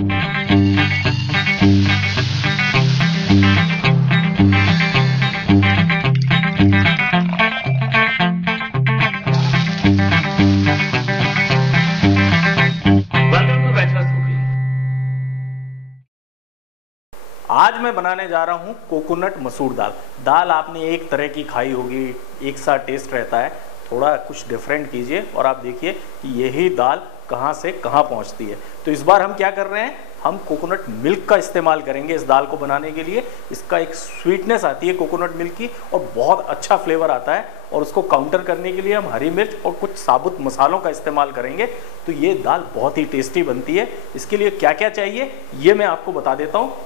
आज मैं बनाने जा रहा हूँ कोकोनट मसूर दाल। दाल आपने एक तरह की खाई होगी, एक सा टेस्ट रहता है, थोड़ा कुछ डिफरेंट कीजिए और आप देखिए कि यही दाल कहाँ से कहाँ पहुँचती है। तो इस बार हम क्या कर रहे हैं, हम कोकोनट मिल्क का इस्तेमाल करेंगे इस दाल को बनाने के लिए। इसका एक स्वीटनेस आती है कोकोनट मिल्क की और बहुत अच्छा फ्लेवर आता है, और उसको काउंटर करने के लिए हम हरी मिर्च और कुछ साबुत मसालों का इस्तेमाल करेंगे। तो ये दाल बहुत ही टेस्टी बनती है। इसके लिए क्या क्या चाहिए ये मैं आपको बता देता हूँ।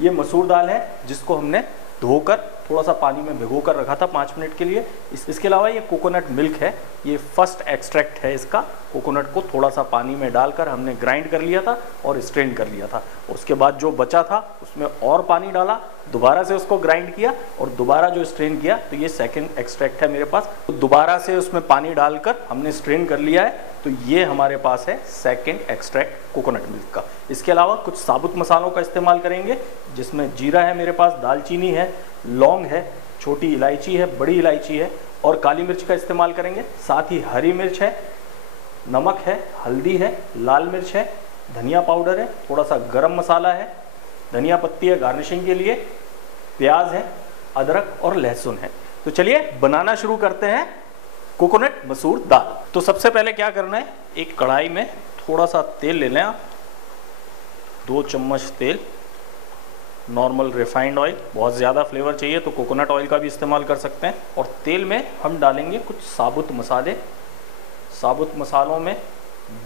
ये मसूर दाल है जिसको हमने धोकर थोड़ा सा पानी में भिगो कर रखा था 5 मिनट के लिए। इसके अलावा ये कोकोनट मिल्क है, ये फर्स्ट एक्सट्रैक्ट है इसका। कोकोनट को थोड़ा सा पानी में डालकर हमने ग्राइंड कर लिया था और स्ट्रेन कर लिया था। उसके बाद जो बचा था उसमें और पानी डाला, दोबारा से उसको ग्राइंड किया और दोबारा जो स्ट्रेन किया। तो ये सेकंड एक्सट्रैक्ट है मेरे पास। तो दोबारा से उसमें पानी डालकर हमने स्ट्रेन कर लिया है। तो ये हमारे पास है सेकंड एक्सट्रैक्ट कोकोनट मिल्क का। इसके अलावा कुछ साबुत मसालों का इस्तेमाल करेंगे, जिसमें जीरा है मेरे पास, दालचीनी है, लौंग है, छोटी इलायची है, बड़ी इलायची है और काली मिर्च का इस्तेमाल करेंगे। साथ ही हरी मिर्च है, नमक है, हल्दी है, लाल मिर्च है, धनिया पाउडर है, थोड़ा सा गरम मसाला है, धनिया पत्ती है गार्निशिंग के लिए, प्याज है, अदरक और लहसुन है। तो चलिए बनाना शुरू करते हैं कोकोनट मसूर दाल। तो सबसे पहले क्या करना है, एक कढ़ाई में थोड़ा सा तेल ले लें आप, 2 चम्मच तेल, नॉर्मल रिफाइंड ऑयल। बहुत ज़्यादा फ्लेवर चाहिए तो कोकोनट ऑयल का भी इस्तेमाल कर सकते हैं। और तेल में हम डालेंगे कुछ साबुत मसाले। साबुत मसालों में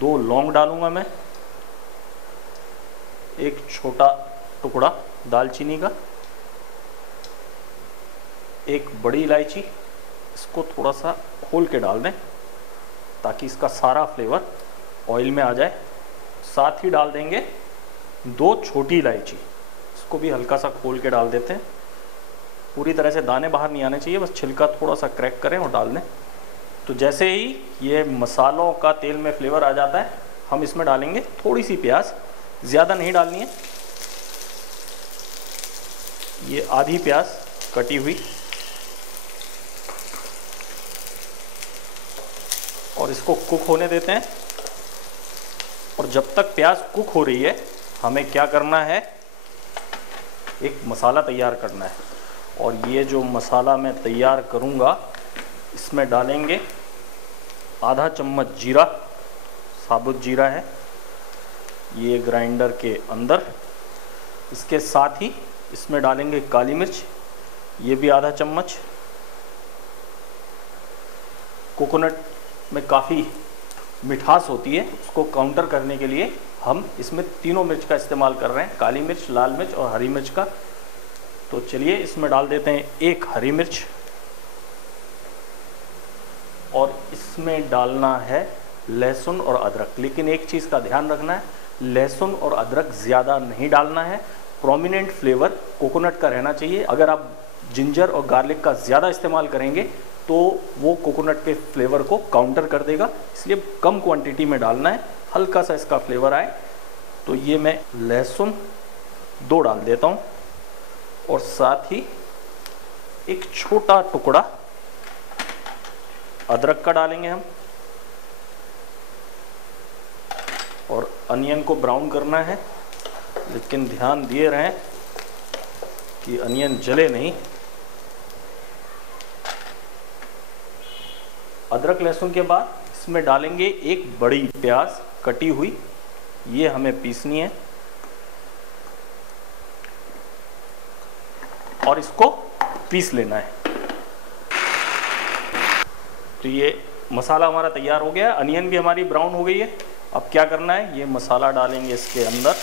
2 लौंग डालूंगा मैं, एक छोटा टुकड़ा दालचीनी का, एक बड़ी इलायची। इसको थोड़ा सा खोल के डाल दें ताकि इसका सारा फ्लेवर ऑयल में आ जाए। साथ ही डाल देंगे 2 छोटी इलायची, इसको भी हल्का सा खोल के डाल देते हैं। पूरी तरह से दाने बाहर नहीं आने चाहिए, बस छिलका थोड़ा सा क्रैक करें और डाल दें। तो जैसे ही ये मसालों का तेल में फ्लेवर आ जाता है, हम इसमें डालेंगे थोड़ी सी प्याज, ज़्यादा नहीं डालनी है। ये आधी प्याज कटी हुई, और इसको कुक होने देते हैं। और जब तक प्याज कुक हो रही है, हमें क्या करना है, एक मसाला तैयार करना है। और ये जो मसाला मैं तैयार करूँगा, इसमें डालेंगे आधा चम्मच जीरा, साबुत जीरा है ये ग्राइंडर के अंदर। इसके साथ ही इसमें डालेंगे काली मिर्च, ये भी आधा चम्मच। कोकोनट में काफ़ी मिठास होती है, उसको काउंटर करने के लिए हम इसमें तीनों मिर्च का इस्तेमाल कर रहे हैं, काली मिर्च, लाल मिर्च और हरी मिर्च का। तो चलिए इसमें डाल देते हैं एक हरी मिर्च, और इसमें डालना है लहसुन और अदरक। लेकिन एक चीज़ का ध्यान रखना है, लहसुन और अदरक ज़्यादा नहीं डालना है। प्रोमिनेंट फ्लेवर कोकोनट का रहना चाहिए। अगर आप जिंजर और गार्लिक का ज़्यादा इस्तेमाल करेंगे तो वो कोकोनट के फ्लेवर को काउंटर कर देगा, इसलिए कम क्वांटिटी में डालना है, हल्का सा इसका फ्लेवर आए। तो ये मैं लहसुन 2 डाल देता हूँ, और साथ ही एक छोटा टुकड़ा अदरक का डालेंगे हम। और अनियन को ब्राउन करना है, लेकिन ध्यान दिए रहें कि अनियन जले नहीं। अदरक लहसुन के बाद इसमें डालेंगे एक बड़ी प्याज कटी हुई, ये हमें पीसनी है और इसको पीस लेना है। तो ये मसाला हमारा तैयार हो गया है, अनियन भी हमारी ब्राउन हो गई है। अब क्या करना है, ये मसाला डालेंगे इसके अंदर,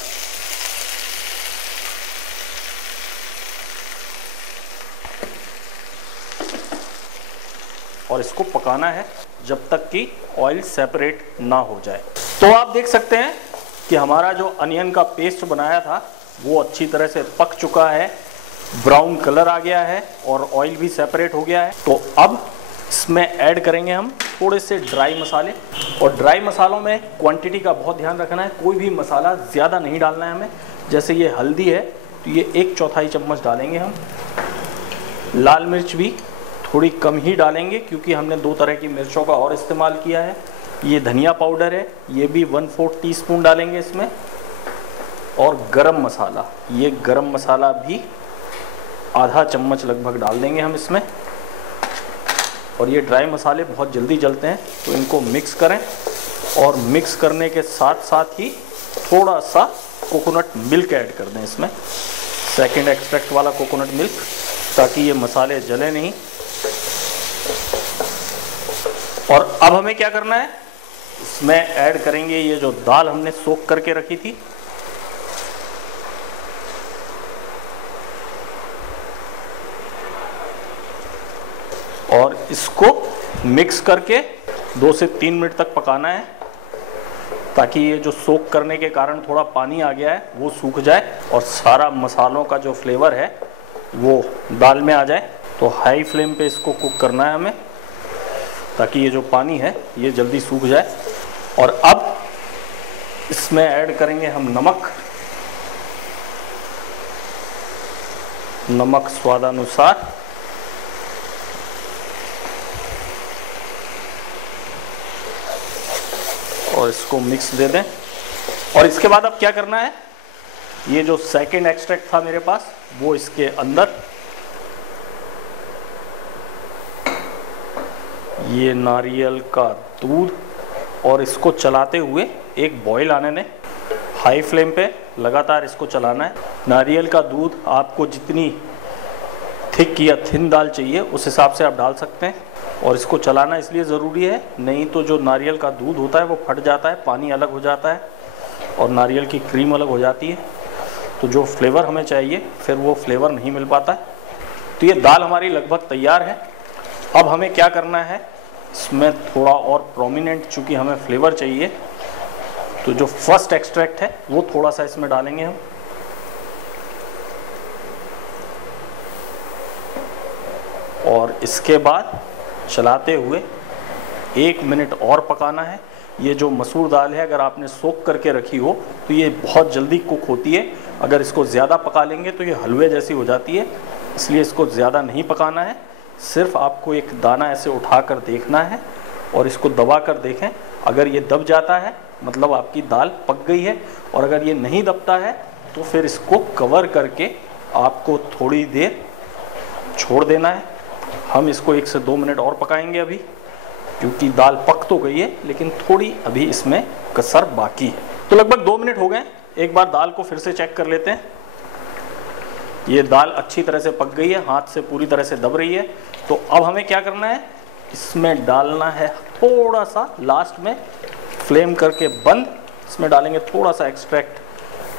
और इसको पकाना है जब तक कि ऑयल सेपरेट ना हो जाए। तो आप देख सकते हैं कि हमारा जो अनियन का पेस्ट बनाया था वो अच्छी तरह से पक चुका है, ब्राउन कलर आ गया है और ऑयल भी सेपरेट हो गया है। तो अब इसमें ऐड करेंगे हम थोड़े से ड्राई मसाले। और ड्राई मसालों में क्वांटिटी का बहुत ध्यान रखना है, कोई भी मसाला ज़्यादा नहीं डालना है हमें। जैसे ये हल्दी है तो ये 1/4 चम्मच डालेंगे हम। लाल मिर्च भी थोड़ी कम ही डालेंगे क्योंकि हमने 2 तरह की मिर्चों का और इस्तेमाल किया है। ये धनिया पाउडर है, ये भी 1/4 टीस्पून डालेंगे इसमें। और गरम मसाला, ये गरम मसाला भी आधा चम्मच लगभग डाल देंगे हम इसमें। और ये ड्राई मसाले बहुत जल्दी जलते हैं तो इनको मिक्स करें। और मिक्स करने के साथ साथ ही थोड़ा सा कोकोनट मिल्क ऐड कर दें इसमें, सेकंड एक्सट्रैक्ट वाला कोकोनट मिल्क, ताकि ये मसाले जले नहीं। और अब हमें क्या करना है, इसमें ऐड करेंगे ये जो दाल हमने सोक करके रखी थी। और इसको मिक्स करके 2 से 3 मिनट तक पकाना है, ताकि ये जो सोक करने के कारण थोड़ा पानी आ गया है वो सूख जाए और सारा मसालों का जो फ्लेवर है वो दाल में आ जाए। तो हाई फ्लेम पे इसको कुक करना है हमें, ताकि ये जो पानी है ये जल्दी सूख जाए। और अब इसमें ऐड करेंगे हम नमक, नमक स्वादानुसार। और इसको मिक्स दे दें। और इसके बाद अब क्या करना है, ये जो सेकंड एक्सट्रैक्ट था मेरे पास वो इसके अंदर, ये नारियल का दूध, और इसको चलाते हुए एक बॉईल आने दें। हाई फ्लेम पे लगातार इसको चलाना है। नारियल का दूध आपको जितनी थिक या थिन दाल चाहिए उस हिसाब से आप डाल सकते हैं। और इसको चलाना इसलिए ज़रूरी है, नहीं तो जो नारियल का दूध होता है वो फट जाता है, पानी अलग हो जाता है और नारियल की क्रीम अलग हो जाती है, तो जो फ्लेवर हमें चाहिए फिर वो फ्लेवर नहीं मिल पाता है। तो ये दाल हमारी लगभग तैयार है। अब हमें क्या करना है, इसमें थोड़ा और प्रोमिनेंट चूँकि हमें फ्लेवर चाहिए, तो जो फर्स्ट एक्सट्रैक्ट है वो थोड़ा सा इसमें डालेंगे हम। और इसके बाद चलाते हुए 1 मिनट और पकाना है। ये जो मसूर दाल है अगर आपने सोक करके रखी हो तो ये बहुत जल्दी कुक होती है। अगर इसको ज़्यादा पका लेंगे तो ये हलवे जैसी हो जाती है, इसलिए इसको ज़्यादा नहीं पकाना है। सिर्फ आपको एक दाना ऐसे उठा कर देखना है और इसको दबा कर देखें। अगर ये दब जाता है मतलब आपकी दाल पक गई है, और अगर ये नहीं दबता है तो फिर इसको कवर करके आपको थोड़ी देर छोड़ देना है। हम इसको 1 से 2 मिनट और पकाएंगे अभी, क्योंकि दाल पक तो गई है लेकिन थोड़ी अभी इसमें कसर बाकी है। तो लगभग 2 मिनट हो गए। एक बार दाल को फिर से चेक कर लेते हैं। ये दाल अच्छी तरह से पक गई है, हाथ से पूरी तरह से दब रही है। तो अब हमें क्या करना है, इसमें डालना है थोड़ा सा लास्ट में फ्लेम करके बंद, इसमें डालेंगे थोड़ा सा एक्सट्रैक्ट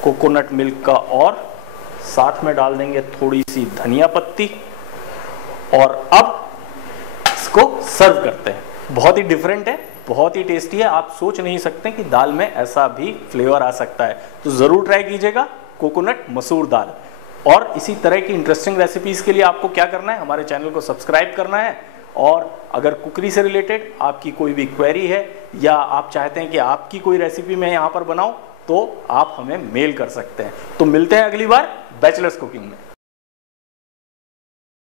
कोकोनट मिल्क का, और साथ में डाल देंगे थोड़ी सी धनिया पत्ती। और अब इसको सर्व करते हैं। बहुत ही डिफरेंट है, बहुत ही टेस्टी है। आप सोच नहीं सकते कि दाल में ऐसा भी फ्लेवर आ सकता है। तो ज़रूर ट्राई कीजिएगा कोकोनट मसूर दाल। और इसी तरह की इंटरेस्टिंग रेसिपीज़ के लिए आपको क्या करना है, हमारे चैनल को सब्सक्राइब करना है। और अगर कुकरी से रिलेटेड आपकी कोई भी क्वेरी है या आप चाहते हैं कि आपकी कोई रेसिपी मैं यहाँ पर बनाऊँ, तो आप हमें मेल कर सकते हैं। तो मिलते हैं अगली बार बैचलर्स कुकिंग में।